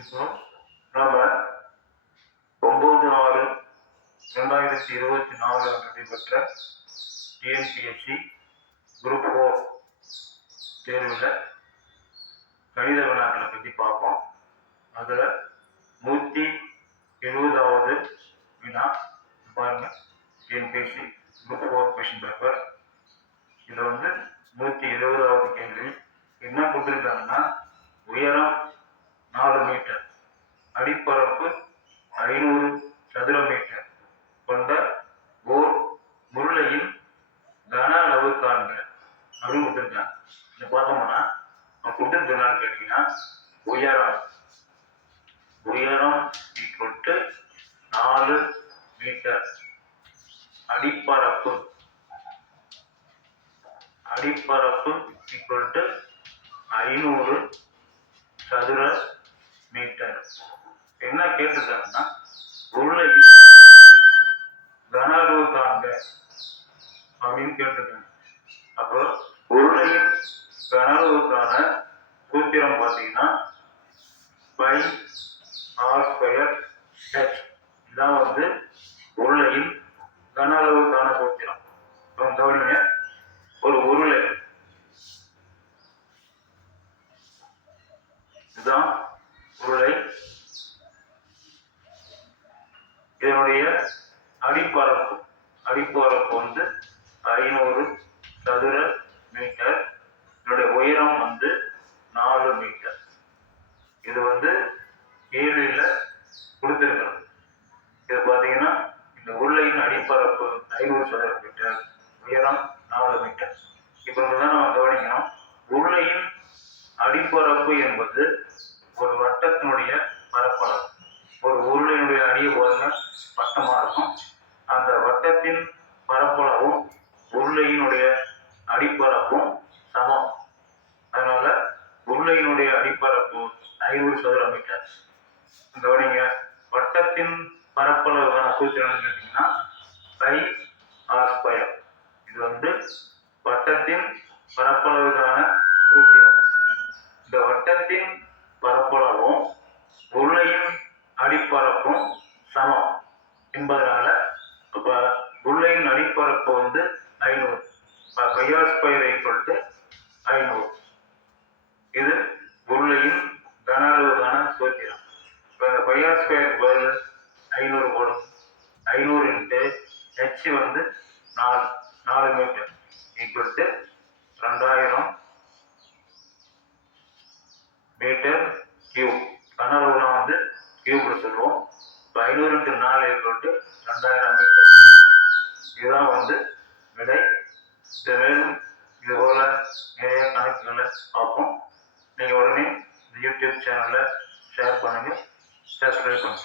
இப்போ நம்ம 9/6/2024 நடைபெற்ற டிஎன்பிஎஸ்சி குரூப் 4 தேர்வில் கணித வினாக்களை பற்றி பார்ப்போம். அதில் 170வது வினா பாருங்க. TNPSC group 4 question paper. இதில் 170வது கேள்வி என்ன கொடுத்துருக்காங்கன்னா, உயரம் 4 மீட்டர், அடிப்பரப்பு 500 சதுர மீட்டர் கொண்ட ஓர் உருளையின் கன அளவு காண்க அப்படின்னு கொடுத்துருக்காங்க. இதை பார்த்தோம்னா கொடுத்துருக்கான்னு கேட்டீங்கன்னா, உயரம் ஈக்குவல் டு 4 மீட்டர், அடிப்பரப்பு ஈக்குவல் டு 500 சதுர மீட்டர். என்ன கேட்டிருக்காங்கன்னா, உருளையின் கன அளவு காண்க அப்படின்னு கேட்டிருக்காங்க. அப்போ உருளையின் கன அளவுக்கான சூத்திரம் பார்த்தீங்கன்னா πr²h. இதான் உருளையின் கன அளவுக்கான சூத்திரம். கவனிங்க, ஒரு உருளை இதுதான் உருளை. இதனுடைய அடிப்பரப்பு 500 சதுர மீட்டர். இதனுடைய உயரம் 4 மீட்டர். இது கேள்வியில கொடுத்திருக்கிறது. இது பார்த்தீங்கன்னா, இந்த உருளையின் அடிப்பரப்பு 500 சதுர மீட்டர், உயரம் 4 மீட்டர். இப்போ நம்ம கவனிக்கணும், உருளையின் அடிப்பரப்பு என்பது ஒரு வட்டத்தினுடைய பரப்பளவு. ஒரு உருளையினுடைய அடியை வட்டமா இருக்கும். அந்த வட்டத்தின் பரப்பளவும் உருளையினுடைய அடிப்பரப்பும் சமம். அதனால உருளையினுடைய அடிப்பரப்பு 500 சதுர மீட்டர். கவனிங்க, வட்டத்தின் பரப்பளவுக்கான சூத்திரம் கேட்டீங்கன்னா πr². இது வட்டத்தின் பரப்பளவுக்கான சூத்திரம். இந்த வட்டத்தின் பரப்பளவும் உருளையின் அடிப்பரப்பும் சமம் என்பதனால உருளையின் அடிப்பரப்பு 500, πr² = 500. இது உருளையின் கன அளவுக்கான சூத்திரம். இப்போ இந்த πr² பதில் 500 போடும். 500 × h 4 மீட்டர் = 2000 மீட்டர் கியூப். கன அளவுலாம் கியூப்ல சொல்லுவோம். 500 × 4 = 2000 மீட்டர். இதுதான் விடை. மேலும் இது போல நிறைய கணக்குகளை பார்ப்போம். நீங்கள் உடனே இந்த யூடியூப் சேனலை ஷேர் பண்ணுங்க, சப்ஸ்கிரைப் பண்ணுங்க.